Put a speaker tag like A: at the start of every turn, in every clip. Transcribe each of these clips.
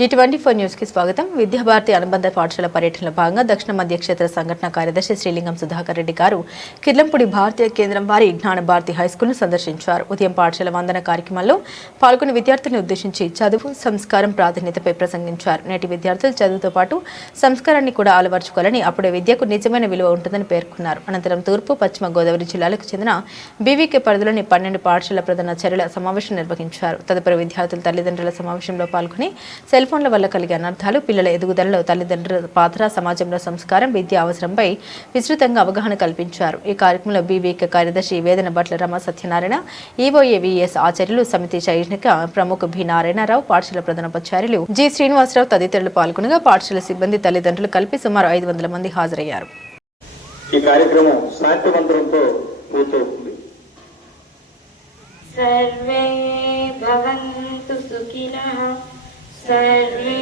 A: D twenty four న్యూస్కి స్వాగతం విద్యాభారతి అనుబంధ పాఠశాల పర్యటనలో భాగంగా దక్షిణ మధ్య క్షేత్ర సంఘటన కార్యదర్శి శ్రీలింగం సుధాకర్ రెడ్డి గారు కిర్లంపూడి భారతీయ కేంద్రం వారి జ్ఞాన భారతి హైస్కూల్ను సందర్శించారు. ఉదయం పాఠశాల వందన కార్యక్రమంలో పాల్గొన్న విద్యార్థులను ఉద్దేశించి చదువు సంస్కారం ప్రాధాన్యతపై ప్రసంగించారు. నేటి విద్యార్థులు చదువుతో పాటు సంస్కారాన్ని కూడా అలవర్చుకోవాలని అప్పుడే విద్యకు నిజమైన విలువ ఉంటుందని పేర్కొన్నారు. అనంతరం తూర్పు పశ్చిమ గోదావరి జిల్లాలకు చెందిన బీవీకే పరిధిలోని పన్నెండు పాఠశాల ప్రధాన చర్యల సమావేశం నిర్వహించారు. తదుపరి విద్యార్థుల తల్లిదండ్రుల సమావేశంలో పాల్గొని సెల్ ఫోన్ల వల్ల కలిగే అనర్థాలు పిల్లల ఎదుగుదలలో తల్లిదండ్రుల పాత్ర సమాజంలో సంస్కారం విద్య అవసరంపై విస్తృతంగా అవగాహన కల్పించారు. ఈ కార్యక్రమంలో బీవీక కార్యదర్శి వేదన భట్ల రమ సత్యనారాయణ ఈవోఏవిఎస్ ఆచార్యులు సమితి చైనిక ప్రముఖ బి నారాయణరావు పాఠశాల ప్రధానోపాచార్యులు జి శ్రీనివాసరావు తదితరులు పాల్గొనగా పాఠశాల సిబ్బంది తల్లిదండ్రులు కలిపి సుమారు ఐదు వందల మంది హాజరయ్యారు.
B: ఈ కార్యక్రమం శాంతివంతరంతో పూర్తవుతుంది.
C: సర్వే భవంతు सर्वे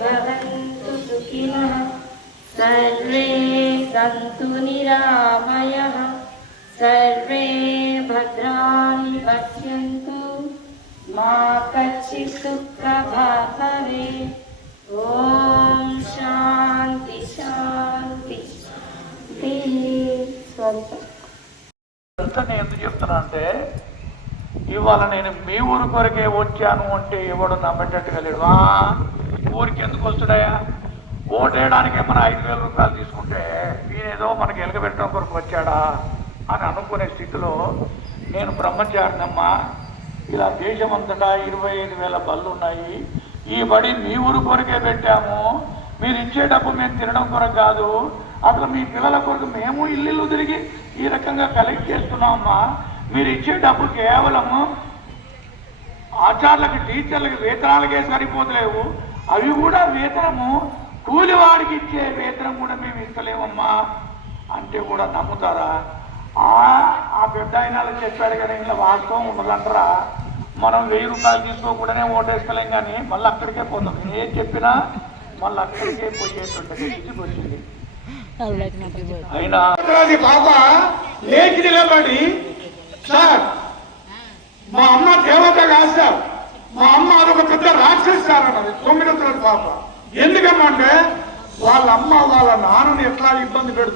C: भवन्तु सुखिनः सर्वे सन्तु निरामयः सर्वे भद्राणि पश्यन्तु मा कच्चित् दुःखभाग् भवेत् ॐ शान्ति शान्ति शान्तिः स्वन्तम्
D: అంతా నేను ఎందుకు చెప్తున్నా అంటే ఇవాళ నేను మీ ఊరు కొరకే వచ్చాను అంటే ఎవడు నమ్మేటట్టుగా లేడు. ఊరికి ఎందుకు వస్తున్నాయా? ఓటేయడానికే మన ఐదు వేల రూపాయలు తీసుకుంటే ఈయనేదో మనకి ఎలగబెట్టడం కొరకు వచ్చాడా అని అనుకునే స్థితిలో నేను బ్రహ్మచారినమ్మా ఇలా దేశమంతటా ఇరవై ఐదు వేల బళ్ళు ఉన్నాయి. ఈ బడి మీ ఊరు కొరకే పెట్టాము. మీరు ఇచ్చే డబ్బు మేము తినడం కొరకు కాదు. అసలు మీ పిల్లల కొరకు మేము ఇల్లు తిరిగి ఈ రకంగా కలెక్ట్ చేస్తున్నామమ్మా. మీరు ఇచ్చే డబ్బు కేవలము ఆచార్యులకు టీచర్లకు వేతనాలకే సరిపోతలేవు. అవి కూడా వేతనము. కూలివాడికి ఇచ్చే వేతనం కూడా మేము ఇస్తలేమమ్మా అంటే కూడా నమ్ముతారా? ఆ ఆ పెద్ద ఆయన చెప్పాడు కానీ ఇలా వాస్తవం ఉండదంటారా మనం వెయ్యి రూపాయలు తీసుకోకుండానే ఓటేస్తలేం కానీ మళ్ళీ అక్కడికే పోతాం. ఏం చెప్పినా మళ్ళీ అక్కడికే పోయేటువంటి స్థితికి వచ్చింది. అయినా
E: లేచి నిలబడి సార్ మా అమ్మ దేవత కాదు సార్ మా అమ్మ అదొక పెద్ద రాక్షసి సార్ అన్నది తొమ్మిది తరగతి పాప. ఎందుకమ్మా అంటే వాళ్ళ అమ్మ వాళ్ళ నాన్నని ఎట్లా ఇబ్బంది పెడుతుంది?